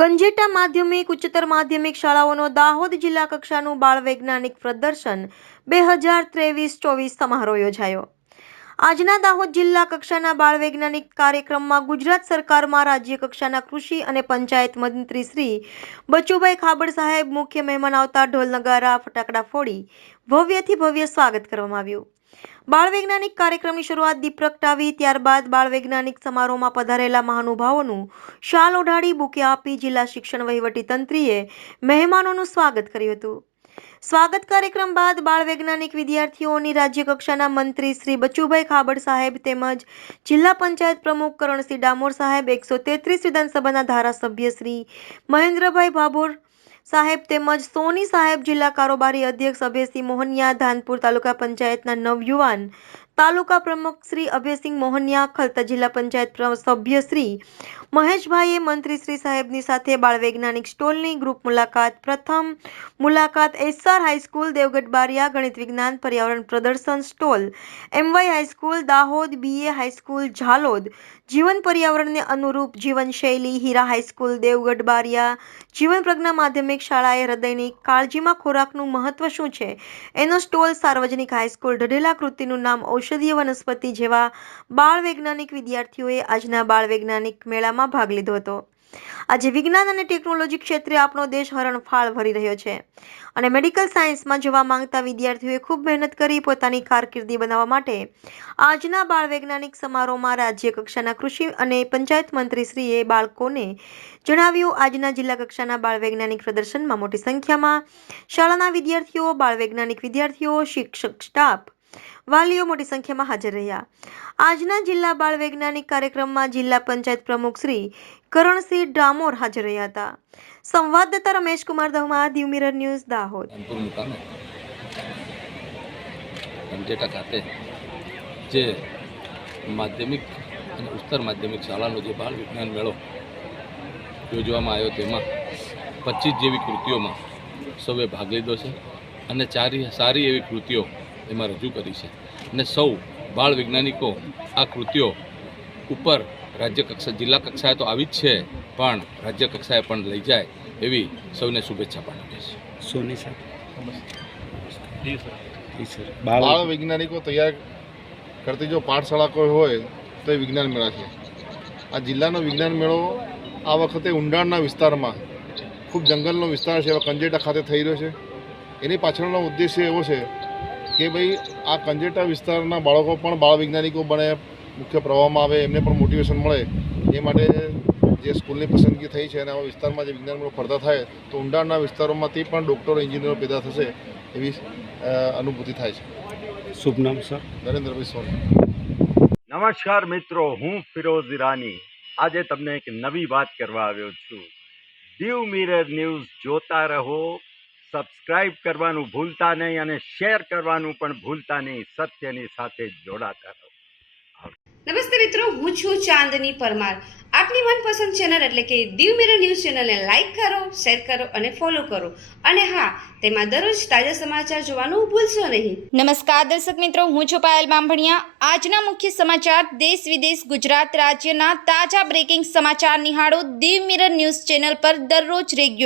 કંજેટા માધ્યમિક, ઉચ્ચતર માધ્યમિક શાળાઓનો દાહોદ જિલ્લા કક્ષાનું બાળ વૈજ્ઞાનિક પ્રદર્શન બે હજાર ત્રેવીસ ચોવીસ સમારોહ યોજાયો. આજના દાહોદ જિલ્લા કક્ષાના બાળ વૈજ્ઞાનિક કાર્યક્રમમાં ગુજરાત સરકારમાં રાજ્ય કક્ષાના કૃષિ અને પંચાયત મંત્રી શ્રી બચુભાઈ ખાબડ સાહેબ, મુખ્ય મહેમાન આવતા ઢોલ નગારા ફટાકડા ફોડી, ભવ્યથી ભવ્ય સ્વાગત કરવામાં આવ્યું. બાળ વૈજ્ઞાનિક કાર્યક્રમની શરૂઆત દીપ પ્રગટાવી ત્યારબાદ બાળ વૈજ્ઞાનિક સમારોહમાં પધારેલા મહાનુભાવોનું શાલ ઓઢાડી બુકે આપી જિલ્લા શિક્ષણ વહીવટી તંત્રીએ મહેમાનોનું સ્વાગત કર્યું હતું. સ્વાગત કાર્યક્રમ બાદ બાળ વૈજ્ઞાનિક વિદ્યાર્થીઓની રાજ્ય કક્ષાના મંત્રી શ્રી બચુભાઈ ખાબડ સાહેબ તેમજ જિલ્લા પંચાયત પ્રમુખ કરણસિંહ ડામોર સાહેબ, એકસો તેત્રીસ વિધાનસભાના ધારાસભ્ય શ્રી મહેન્દ્રભાઈ ભાભોર સાહેબ તેમજ સોની સાહેબ જિલ્લા કારોબારી અધ્યક્ષ અભયસિંહ મોહનિયા, ધાનપુર તાલુકા પંચાયતના નવયુવાન તાલુકા પ્રમુખ શ્રી અભયસિંહ મોહનિયા, ખલતા જિલ્લા પંચાયત સભ્ય શ્રી મહેશભાઈએ મંત્રી શ્રી સાહેબની સાથે બાળ વૈજ્ઞાનિક સ્ટોલની ગ્રુપ મુલાકાત, પ્રથમ મુલાકાત એસઆર હાઈસ્કૂલ દેવગઢ બારિયા ગણિત વિજ્ઞાન પર્યાવરણ પ્રદર્શન stall, MY high school Dahod BA high school Jhalod, જીવન પર્યાવરણને અનુરૂપ જીવનશૈલી હીરા હાઈસ્કૂલ દેવગઢ બારિયા, જીવન પ્રજ્ઞા માધ્યમિક શાળાએ હૃદયની કાળજીમાં ખોરાકનું મહત્વ શું છે? એનો સ્ટોલ સાર્વજનિક હાઈસ્કૂલ ઢઢેલા કૃતિનું નામ ઔષધીય વનસ્પતિ જેવા બાળ વૈજ્ઞાનિક વિદ્યાર્થીઓએ આજના બાળ વૈજ્ઞાનિક મેળામાં ભાગ લીધો હતો. આજે વિજ્ઞાન અને ટેકનોલોજી ક્ષેત્રે આપણો દેશ હરણફાળ ભરી રહ્યો છે. અને મેડિકલ સાયન્સમાં જવા માંગતા વિદ્યાર્થીઓએ ખૂબ મહેનત કરી પોતાની કારકિર્દી બનાવવા માટે આજના બાળ વૈજ્ઞાનિક સમારોહમાં રાજ્ય કક્ષાના કૃષિ અને પંચાયત મંત્રીશ્રીએ બાળકોને જણાવ્યું, આજના જિલ્લા કક્ષાના બાળ વૈજ્ઞાનિક પ્રદર્શનમાં મોટી સંખ્યામાં શાળાના વિદ્યાર્થીઓ, બાળ વૈજ્ઞાનિક વિદ્યાર્થીઓ, શિક્ષક, સ્ટાફ વાલીઓ મોટી સંખ્યામાં હાજર રહ્યા. આજના જિલ્લા બાળ વૈજ્ઞાનિક કાર્યક્રમમાં જિલ્લા પંચાયત પ્રમુખ શ્રી કરણસિંહ ડામોર હાજર રહ્યા હતા. સંવાદદાતા રમેશકુમાર દહમા દીવ મિરર ન્યૂઝ દાહોદ. ખાતે જે માધ્યમિક અને ઉત્તર માધ્યમિક શાળાનો જે બાળ વિજ્ઞાન મેળો યોજવામાં આવ્યો તેમાં પચીસ જેવી કૃતિઓમાં સૌએ ભાગ લીધો છે અને ચારી સારી એવી કૃતિઓ એમાં રજૂ કરી છે. અને સૌ બાળ વૈજ્ઞાનિકો આ કૃત્યો ઉપર રાજ્ય કક્ષા જિલ્લા કક્ષાએ તો આવી જ છે પણ રાજ્ય કક્ષાએ પણ લઈ જાય એવી સૌને શુભેચ્છા પાઠવીએ છે સોની સર. બાળ બાળ વૈજ્ઞાનિકો તૈયાર કરતી જો પાઠશાળા કોઈ હોય તો એ વિજ્ઞાન મેળા છે. આ જિલ્લાનો વિજ્ઞાન મેળો આ વખતે ઊંડાણના વિસ્તારમાં ખૂબ જંગલનો વિસ્તાર છે એવા કંજેટા ખાતે થઈ રહ્યો છે. એની પાછળનો ઉદ્દેશ્ય એવો છે કે ભાઈ આ કંજેટા વિસ્તારના બાળકો પણ બાળ વૈજ્ઞાનિકો બને મુખ્ય પ્રવાહમાં આવે એમને પણ મોટિવેશન મળે એ માટે જે સ્કૂલની પસંદગી થઈ છે અને આવા વિસ્તારમાં જે વિજ્ઞાન મેળો ફરતા થાય તો ઊંડાણના વિસ્તારોમાંથી પણ ડૉક્ટરો એન્જિનિયરો પેદા થશે એવી અનુભૂતિ થાય છે. શુભ નામ સર. નરેન્દ્રભાઈ સોની નમસ્કાર મિત્રો હું ફિરોઝ ઈરાની. આજે તમને એક નવી વાત કરવા આવ્યો છું. દીવ મિરર ન્યૂઝ જોતા રહો સબસ્ક્રાઇબ કરવાનું ભૂલતા નહીં અને શેર કરવાનું પણ ભૂલતા નહીં. સત્યની સાથે જોડાતા રહો. નમસ્તે મિત્રો હું છું ચાંદની પરમાર. આપની મનપસંદ ચેનલ એટલે કે દીવ મિરર ન્યૂઝ ચેનલને લાઈક કરો શેર કરો અને ફોલો કરો. અને હા તેમાં દરરોજ તાજા સમાચાર જોવાનું ભૂલશો નહીં. નમસ્કાર દર્શક મિત્રો હું છું પાયલ બાંભણિયા આજના મુખ્ય સમાચાર દેશ વિદેશ ગુજરાત રાજ્યના તાજા બ્રેકિંગ સમાચાર નિહાળો દીવ મિરર ન્યૂઝ ચેનલ પર દરરોજ રેગ્યુલર